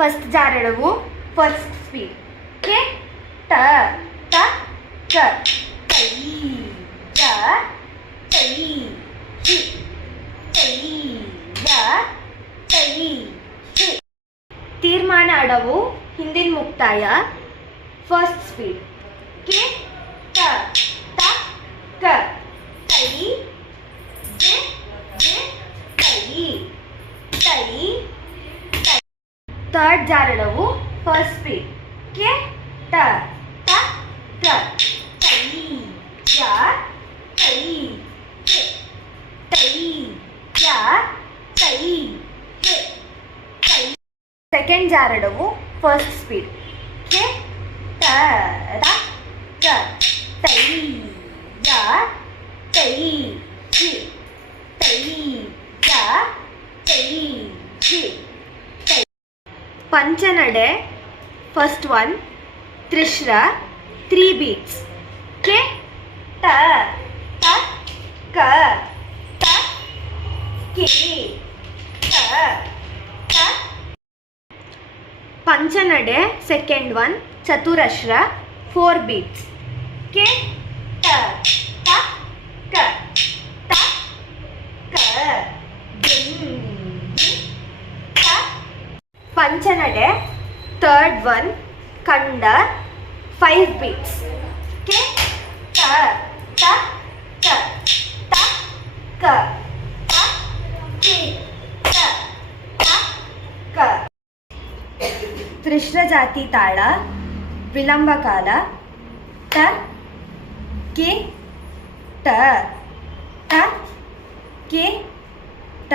First ಜಾರಡವು first speed. ಕೆ ಟ ತ ಕ ಕೈ ಜ ಕೈ ಜಿ ಕೈ ಯ ಕೈ ಜಿ. ತೀರ್ಮಾನ ಅಡವು ಹಿಂದಿನ ಮುಕ್ತಾಯ ಫಸ್ಟ್ ಸ್ಪೀಡ್. ಕೆ ಟ ತ ಕ ಕೈ ಜೆ ಜೆ ಕೈ ಕೈ ಕೈ. ಥರ್ಡ್ ಜಾರಡವು ಫಸ್ಟ್ ಸ್ಪೀಡ್. ಕೆ ಟ ತ ಕ ಕೈ ಜ ಕೈ ಜೆ ಕೈ ಜ ಕೈ ಜೆ ಕೈ. ಸೆಕೆಂಡ್ ಜಾರಡವು ಫಸ್ಟ್ ಸ್ಪೀಡ್. ಕೆ ಟ ತ ಕ ಕೈ ಜ ಕೈ ಜಿ ಕೈ ಜ ಕೈ ಜಿ ಕೈ. ಪಂಚನಡೆ ಫಸ್ಟ್ ಒನ್ ತ್ರಿಶ್ರ 3 beats. ಕೆ ಟ ತ ಕ ತ ಕಿ ಟ ತ. ಪಂಚನಡೆ ಸೆಕೆಂಡ್ ಒನ್ ಚತುರಶ್ರ 4 beats. ಕೆ ಟ ತ ಕ ತ ಕ ಜಿಂ ಜಿ ತ. ಪಂಚನಡೆ ಥರ್ಡ್ ಒನ್ ಖಂಡ 5 beats. ಕೆ ಟ ತ ಕ ತ ಕ ತ ಕಿ ಟ ತ ಕ. ತ್ರಿಶ್ರ ಜಾತಿ ತಾಳ ವಿಳಂಬ ಕಾಲ ಟ ಕೆ ಟ ತ ಕೆ ಟ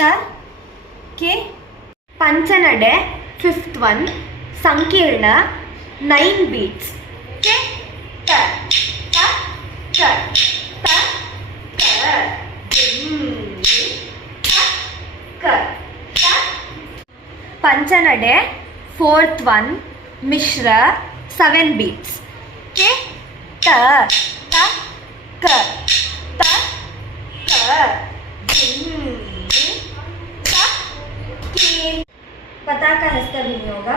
ತ ಕೆ. ಪಂಚನಡೆ ಫಿಫ್ತ್ ಒನ್ ಸಂಕೀರ್ಣ 9 beats. ಕೆ ಟ ತ ಕ ತ ಕ ಜಿಂ ಜಿ ತ ಕ ತ. ಪಂಚನಡೆ ಫೋರ್ತ್ ಒನ್ ಮಿಶ್ರ 7 beats. ಕೆ ಟ ತ ಕ ತ ಕ ಜಿಂ ಜಿ ತ ಕೆ. ಪತಾಕ ಹಸ್ತ ವಿನಿಯೋಗ.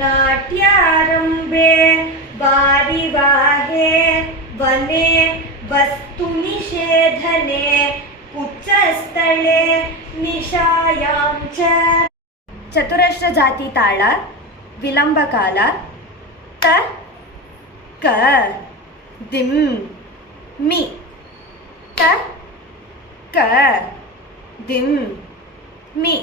ನಾಟ್ಯಾರಂಭೆ ಬಾರಿವಾಹೆ ವನೆ ವಸ್ತು ನಿಷೇಧನೆ ಉಚ್ಚಸ್ಥಳೆ ನಿಶಾಯಾಂ ಚ. ಚತುರಶ್ರ ಜಾತಿ ತಾಳ ವಿಳಂಬ ಕಾಲ ತ ಕ ದಿಂ ಮಿ ತ ಕ ದಿಂ ಮಿ.